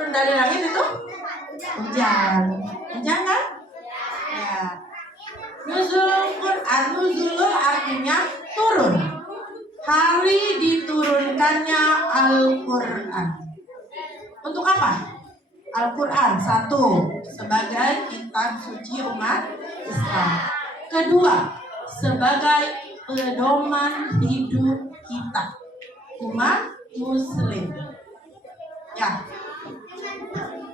Turun dari langit itu hujan. Hujan kan? Ya. Nuzulul Quran, nuzulul artinya turun. Hari diturunkannya Al-Quran. Untuk apa? Al-Quran, satu, sebagai kitab suci umat Islam. Kedua, sebagai pedoman hidup kita, umat Muslim. Ya.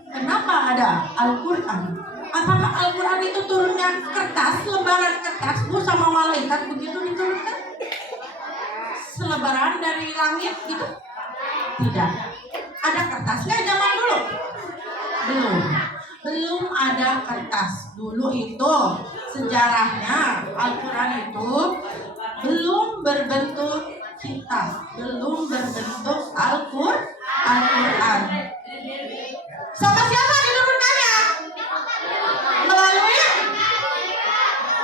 Kenapa ada Al-Quran? Apakah Al-Quran itu turunnya kertas, lembaran kertas, sama malaikat begitu diturunkan? Selebaran dari langit gitu? Tidak. Ada kertasnya zaman dulu? Belum ada kertas. Dulu itu sejarahnya Al-Quran itu belum berbentuk kitab, belum berbentuk Al-Quran. Sama siapa diturunkannya? Melalui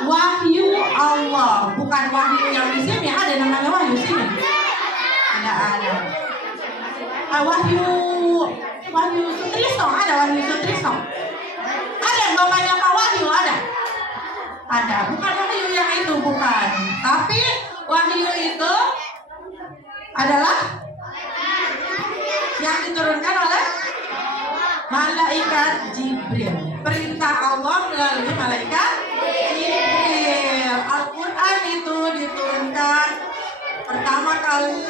wahyu Allah, bukan wahyu yang di sini. Ada namanya wahyu sini? Tidak ada. Wahyu Sutrisno, ada Wahyu Sutrisno. Ada yang bapaknya Pak Wahyu, ada. Ada, bukan wahyu yang itu, bukan. Tapi wahyu itu adalah yang diturunkan oleh malaikat Jibril. Perintah Allah melalui malaikat Jibril. Al-Quran itu diturunkan pertama kali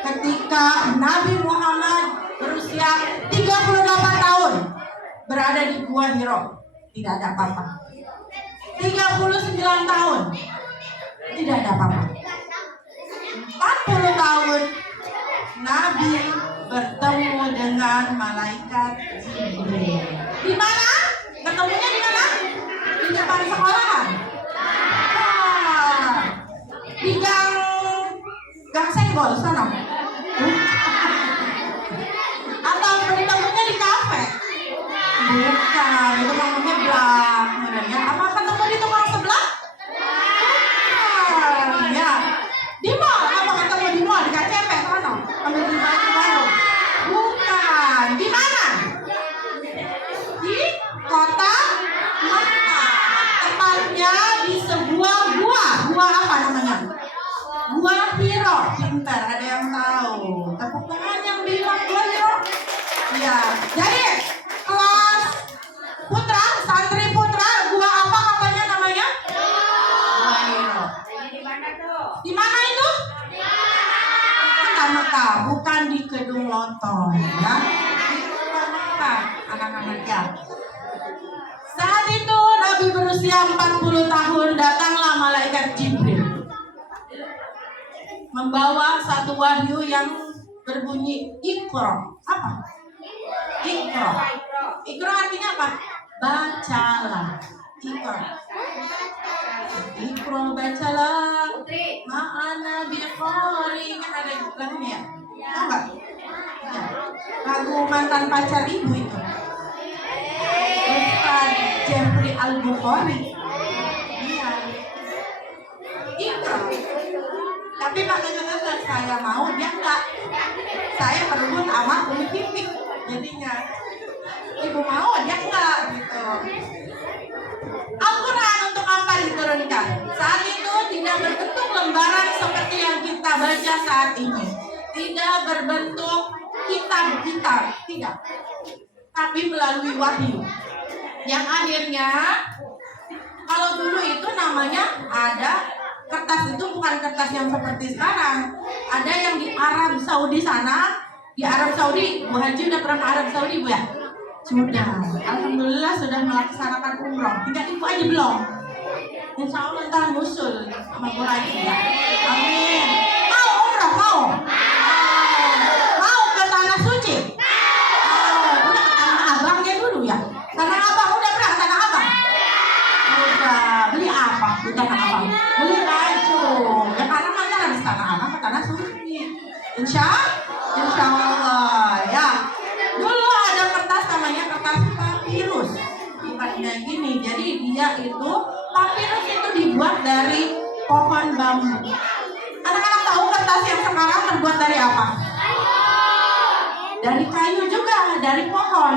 ketika Nabi Muhammad berusia 38 tahun berada di Gua Hiro. Tidak ada apa-apa. 39 tahun tidak ada apa-apa. 40 tahun Nabi bertemu dengan malaikat Jibril. Di mana? Ketemunya di mana? Di depan sekolahan. Di gang Senggol sana. Atau ketemunya di kafe? Bukan, itu namanya blak. Sebenarnya apa ketemu di tukang sebelah? Ya. Di mall, apa ketemu di mall? Di KCP sana. Ambil di baru. Bukan. Di mana? Di kota Makkah. Tepatnya di sebuah gua. Gua apa namanya? Gua Hiro. Pintar, ada yang tahu. Tepuk tangan yang bilang Gua Hiro. Ya. Jadi kelas putra, santri putra, gua apa katanya namanya? Gua Hiro. Di mana tuh? Di mana itu? Mekah, bukan di Kedung Lontong, ya. Di Mekah, anak-anak ya. Saat itu Nabi berusia 40 tahun, datanglah malaikat Jibril membawa satu wahyu yang berbunyi Iqra. Apa? Iqra. Iqra artinya apa? Bacalah. Iqra. Iqra bacalah. Ma'ana biqari. Ada lagunya ya? Tahu nggak? Ya. Lagu mantan pacar ibu itu. Ustaz Jeffrey Al-Bukhari. Iya. Iqra. Tapi makanya saya mau, dia enggak. Saya berebut sama Umi Pipik. Jadinya ibu mau, dia enggak gitu. Al-Quran untuk apa diturunkan? Saat itu tidak berbentuk lembaran seperti yang kita baca saat ini. Tidak berbentuk kitab-kitab, tidak. Tapi melalui wahyu. Yang akhirnya, kalau dulu itu namanya ada kertas, itu bukan kertas yang seperti sekarang. Ada yang di Arab Saudi sana. Di Arab Saudi, Bu Haji udah pernah ke Arab Saudi, Bu ya? Sudah. Alhamdulillah sudah melaksanakan umroh. Tinggal ibu aja belum. Insya Allah ntar musul sama Bu Haji ya. Amin. Mau umroh? Mau? Mau ke Tanah Suci? Udah ke Tanah Abang ya dulu ya? Tanah Abang, udah pernah ke Tanah Abang? Udah. Beli apa di Tanah Abang? Beli baju. Ya karena kan habis Tanah Abang ke Tanah Suci. Insya Allah ya. Dulu ada kertas namanya kertas papirus. Sifatnya gini. Jadi dia itu papirus itu dibuat dari pohon bambu. Anak-anak tahu kertas yang sekarang terbuat dari apa? dari kayu juga, dari pohon.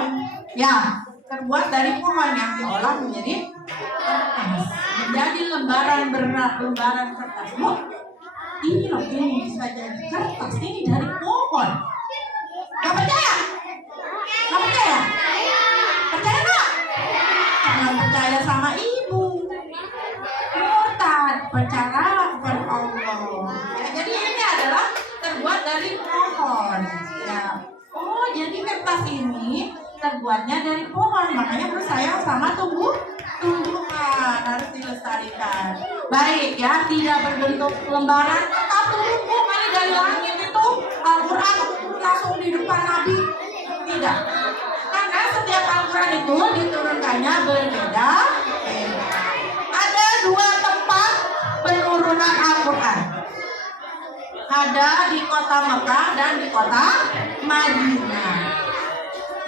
Ya, terbuat dari pohon yang diolah menjadi kertas. Menjadi lembaran kertas. Loh, ini loh, ini bisa jadi kertas. Ini dari pohon. Gak percaya? Gak percaya? Percaya nggak? Jangan percaya sama ibu. Murtad, percaya kepada Allah. Ya, jadi ini adalah terbuat dari pohon. Ya. Oh, jadi kertas ini terbuatnya dari pohon. Makanya bersayang sama tumbuhan harus dilestarikan. Baik ya, tidak berbentuk lembaran, tetap tumbuh kali dari langit itu. Al-Quran langsung di depan Nabi. Tidak. Karena setiap Al-Quran itu diturunkannya berbeda. Ada 2 tempat penurunan Al-Quran. Ada di kota Mekah dan di kota Madinah.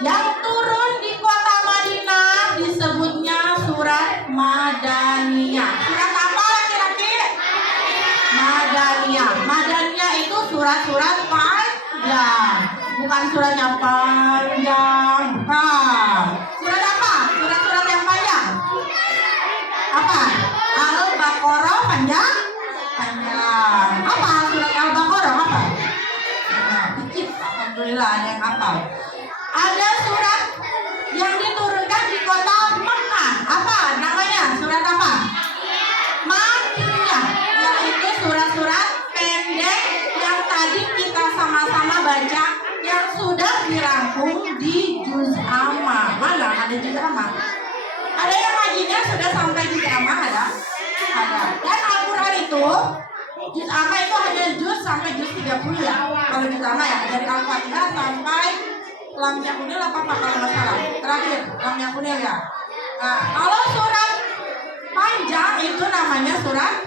Yang turun di kota Madinah disebutnya surat Madaniyah. Surat apa kira-kira? Madaniyah. Madaniyah itu surat-surat panjang. Bukan surat yang panjang. Bukan. Surat apa? Surat-surat yang panjang. Apa? Al-Baqarah panjang? Panjang. Apa surat Al-Baqarah apa? Nah, dikit. Alhamdulillah ada yang hafal. Ada surat yang diturunkan di kota Mekah. Apa namanya? Surat apa? Makkiyah. Yaitu surat-surat pendek yang tadi kita sama-sama baca, yang sudah dirangkum di juz amma. Mana ada juz amma? Ada yang ngajinya sudah sampai juz amma? Ada? Ada. Dan Al-Quran itu juz amma itu hanya juz sampai juz 30 ya. Kalau juz amma ya dari Al-Fatihah sampai Lam Yakunil apa kalau nggak salah. Terakhir Lam Yakunil ya. Nah, kalau surat panjang itu namanya surat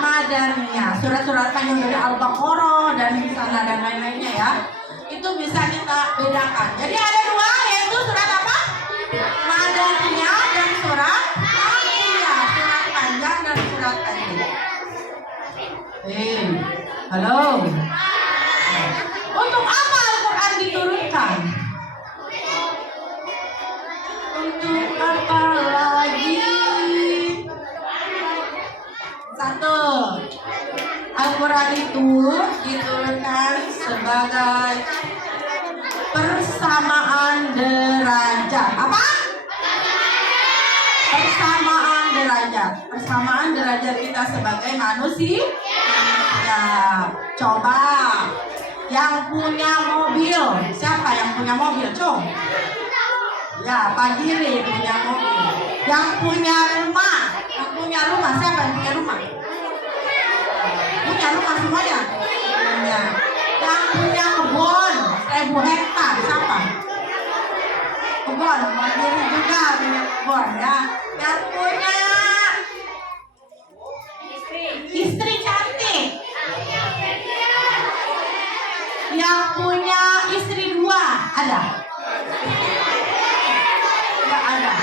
Madaniyah. Surat-surat panjang dari Al-Baqarah dan di sana dan lain-lainnya ya. Itu bisa kita bedakan. Jadi ada 2, yaitu surat apa? Madaniyah dan surat Makkiyah. Surat panjang dan surat pendek. Halo. Untuk apa Al-Quran diturunkan? Untuk apa lagi? 1. Al-Quran itu diturunkan sebagai persamaan derajat. Apa? Persamaan derajat. Persamaan derajat kita sebagai manusia. Ya, coba yang punya mobil, siapa yang punya mobil? Cung. Ya, Pak Giri punya mobil. Yang punya rumah, siapa yang punya rumah? Punya rumah semuanya? Punya. Yang punya kebun 1000 hektar, siapa? Kebun, Pak Giri juga punya kebun ya. Yang punya istri cantik. Yang punya istri 2 ada? Tidak ada.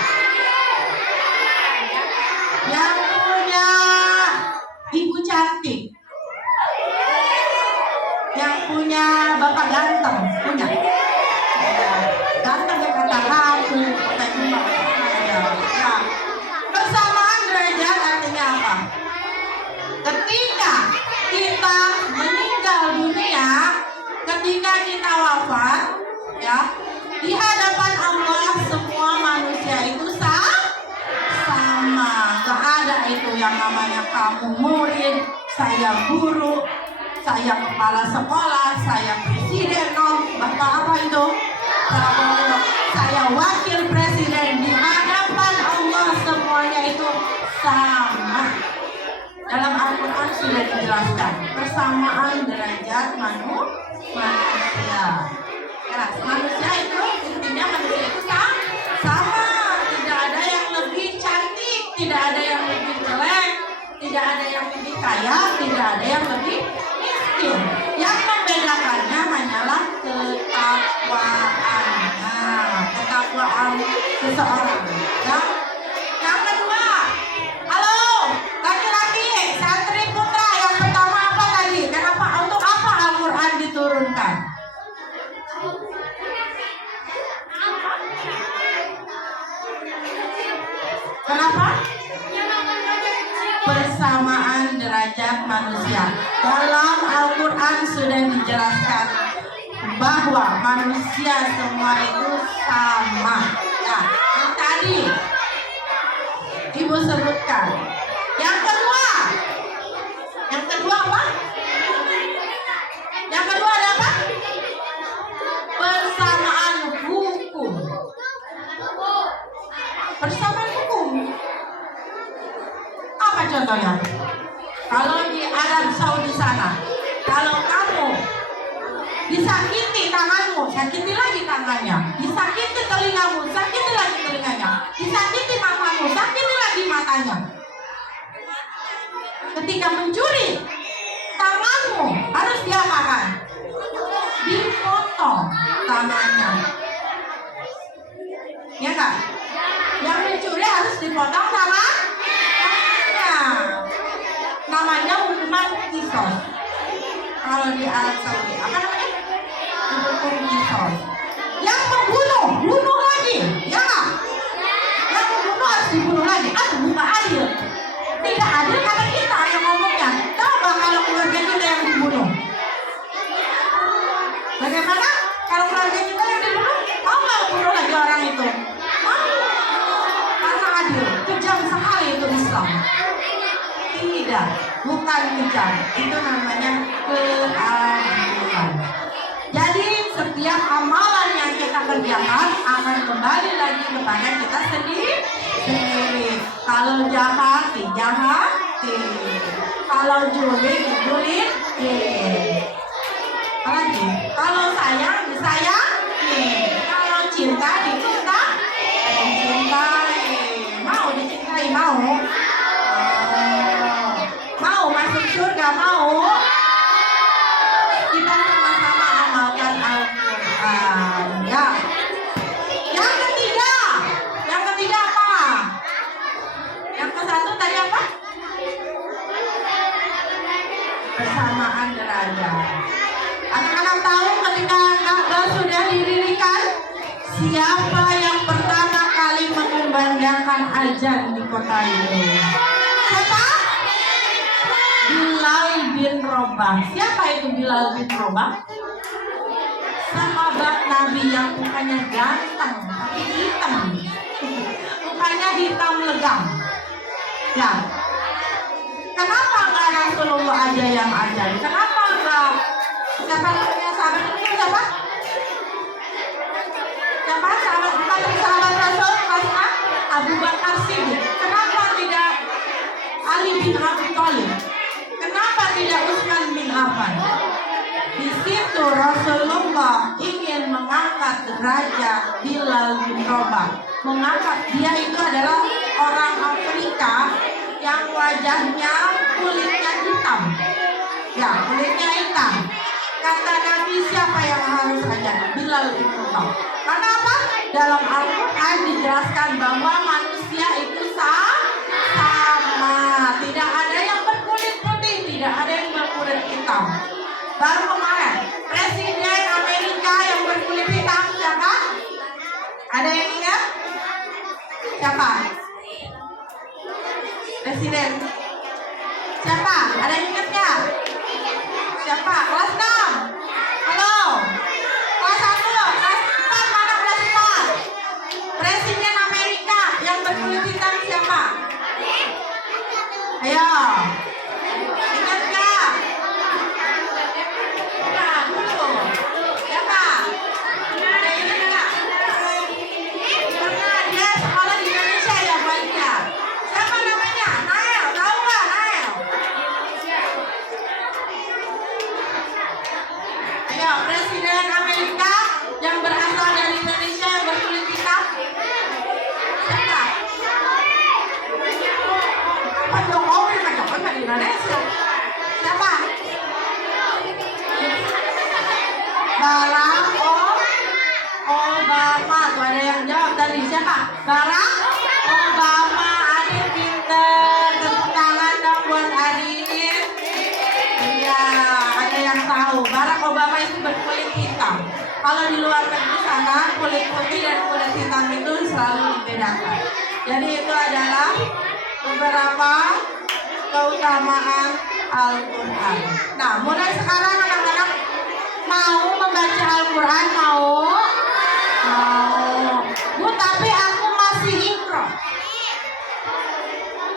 Yang punya ibu cantik. Yang punya bapak ganteng punya? Ganteng ya kata kamu, kata cuma. Ya. Persamaan derajat artinya apa? Ketika kita meninggal dunia, ketika kita wafat, ya, di hadapan Allah semua manusia itu sama. Gak ada itu yang namanya kamu murid, saya guru, saya kepala sekolah, saya presiden, bapak apa itu? Saya wakil presiden. Di hadapan Allah semuanya itu sama. Dalam Al-Quran sudah dijelaskan persamaan derajat manusia. Ya, manusia itu intinya manusia itu sama. Tidak ada yang lebih cantik, tidak ada yang lebih jelek, tidak ada yang lebih kaya, tidak ada yang lebih miskin. Yang membedakannya hanyalah ketakwaan seseorang. Ya. Yang kedua, halo, laki-laki, santri putra, yang pertama apa tadi? Kenapa? Untuk apa Al-Quran diturunkan? manusia. Dalam Al-Quran sudah dijelaskan bahwa manusia semua itu sama. Ya, yang tadi Ibu sebutkan. Yang kedua apa? Yang kedua ada apa? Persamaan hukum. Persamaan hukum. Apa contohnya? Kalau di Arab Saudi sana, kalau kamu disakiti tanganmu, sakiti lagi tangannya. Disakiti telingamu, sakiti lagi telinganya. Disakiti matamu, sakiti lagi matanya. Ketika mencuri, tanganmu harus diapakan? Dipotong tangannya. Ya kan? Yang mencuri harus dipotong tangannya. Namanya hukuman kisos. Kalau di Arab Saudi, apa namanya? Hukum kisos. Yang membunuh, bunuh lagi, ya kan? Yang membunuh harus dibunuh lagi. Aduh, bukan adil. Tidak adil kata kita yang ngomongnya. Tahu nggak kalau keluarga kita yang dibunuh? Bagaimana kalau keluarga kita yang dibunuh? Mau nggak bunuh lagi orang itu? Mau? Karena adil. Kejam sekali itu Islam. Tidak, bukan kejam. Itu namanya keadilan. Jadi setiap amalan yang kita kerjakan akan kembali lagi kepada kita sendiri. Kalau jahat, dijahati. Kalau julid, apalagi kalau sayang, disayangi. Kalau cinta, dicintai. Mau dicintai, mau. Mau masuk surga, mau. Kita sama-sama amalkan Al-Quran. Ya. Yang ketiga apa? Yang ke satu tadi apa? Persamaan derajat. Anak-anak tahu ketika Ka'bah sudah didirikan, siapa yang pertama kali mengumandangkan azan di kota itu? Siapa? Bilal bin Rabah. Siapa itu Bilal bin Rabah? Sahabat Nabi yang mukanya ganteng tapi hitam. Mukanya hitam legam. Ya. Kenapa enggak Rasulullah aja yang ajarin? Kenapa enggak? Siapa namanya sahabat itu? Siapa? Sahabat Rasul? Karena Abu Bakar Siddiq. Kenapa tidak Ali bin Abi Thalib? Kenapa tidak Utsman bin Affan? Di situ Rasulullah ingin mengangkat derajat Bilal bin Rabah. Mengangkat dia itu adalah orang Afrika yang wajahnya kulitnya hitam. Ya, kulitnya hitam. Kata Nabi, siapa yang harus ajar? Bilal bin Rabah. Karena apa? Dalam Al-Quran dijelaskan bahwa manusia itu sama. Tidak ada yang berkulit putih, tidak ada yang berkulit hitam. Baru kemarin, Presiden Amerika yang berkulit hitam siapa? Ada yang ingat? Siapa? Presiden siapa? Ada yang ingat nggak? Siapa? Kelas 6. Halo. Kelas 1, kelas 4, mana kelas 4? Presiden Amerika yang berkulit hitam siapa? Ayo. Ingat nggak? Nah, dulu. Siapa? Ada yang ingat nggak? Karena dia sekolah di Indonesia ya baiknya. Siapa namanya? Nael. Tahu nggak Nael? Ayo, Presiden Amerika yang berasal dari Indonesia yang berkulit hitam. Siapa? Pak Jokowi di Indonesia. Siapa? Barack Obama. Tuh ada yang jawab tadi. Siapa? Barack Obama. Adit pinter. Tepuk tangan dong buat Adit. Iya, ada yang tahu. Barack Obama itu berkulit hitam. Kalau di luar negeri sana kulit putih dan kulit hitam itu selalu dibedakan. Jadi itu adalah beberapa keutamaan Al-Quran. Nah, mulai sekarang anak-anak mau membaca Al-Quran, mau? Mau. Bu, tapi aku masih ikro.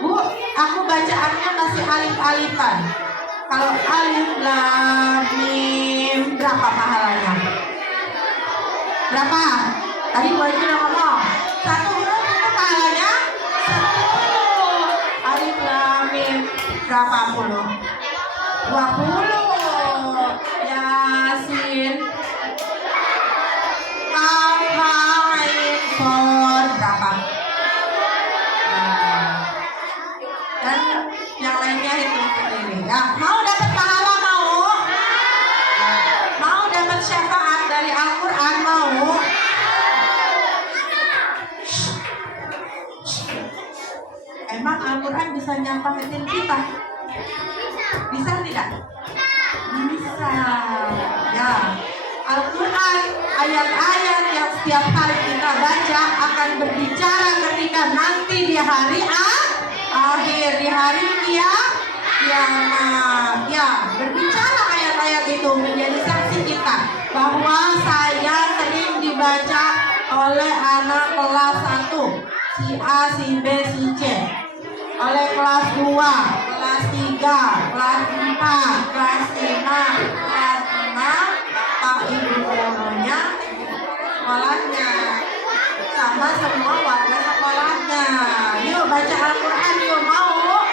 Bu, aku bacaannya masih alif-alifan. Kalau alif, lam, mim, berapa pahalanya? Berapa? Tadi Bu Aji udah ngomong. Satu huruf itu pahalanya 10. Alif, lam, mim, berapa puluh? 20. Yasin, Kaf, Ha, Ain, Shad, berapa? Dan yang lainnya hitung sendiri. Nah, mau dapat pahala, mau? Mau dapat syafaat dari Al-Quran, mau? Emang Al-Quran bisa nyampaikan kita? Bisa tidak? Bisa. Ya, Al-Quran, ayat-ayat yang setiap hari kita baca akan berbicara ketika nanti di hari akhir, di hari kiamat. Ya, berbicara ayat-ayat itu menjadi saksi kita bahwa saya sering dibaca oleh anak kelas 1, si A, si B, si C, oleh kelas 2, kelas 3, kelas 4, kelas 5, kelas 6, Bapak Ibu gurunya, sekolahnya, sama semua warga sekolahnya. Yuk baca Al-Quran, yuk, mau?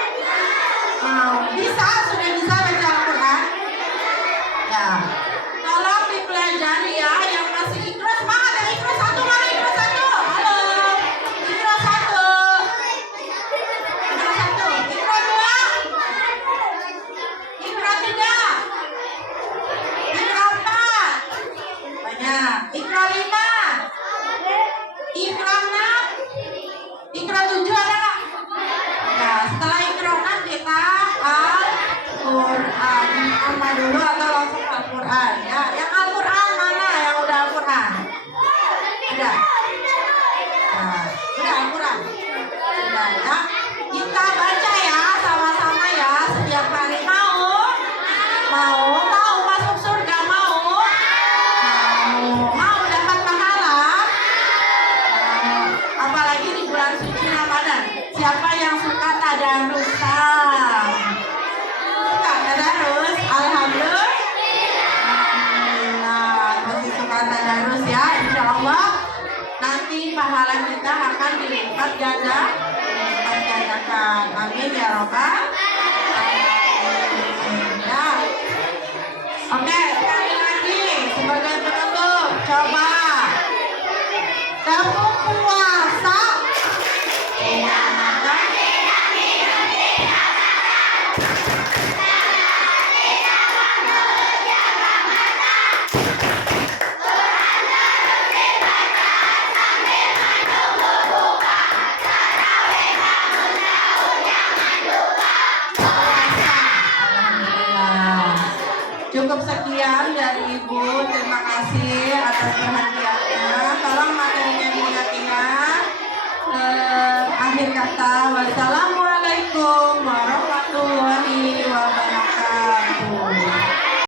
Mau? Bisa? Sudah bisa baca Al-Quran? Ya. Tolong dipelajari ya, yang masih ikhlas, semangat yang ikhlas satu, mana ikhlas satu? Halo, ikhlas satu. Ikhlas satu, ikhlas dua, ikhlas tiga, ikhlas empat, banyak, ikhlas 5, ikhlas 6, ikhlas 7 ada nggak? Ya, setelah ikhlas 6 kita Al-Quran. Sama dulu atau langsung Al-Quran ya? Yang Al-Quran mana? Yang udah Al-Quran? Udah? Nah, udah Al-Quran? Sudah ya? Kita baca ya, sama-sama ya, setiap hari. Mau? Mau? Mau masuk surga? Mau? Mau dapat pahala? Apalagi di bulan suci Ramadan. Siapa yang suka tadarusan? Suka tadarus? Alhamdulillah. Masih suka tadarus ya, insya Allah nanti pahala kita akan dilipat gandakan. Amin ya robbal alamin. Ya. Oke, sekali lagi sebagai penutup, coba kamu puasa Cukup sekian dari Ibu. Terima kasih atas perhatiannya. Tolong materinya diingat-ingat. Akhir kata, wassalamualaikum warahmatullahi wabarakatuh.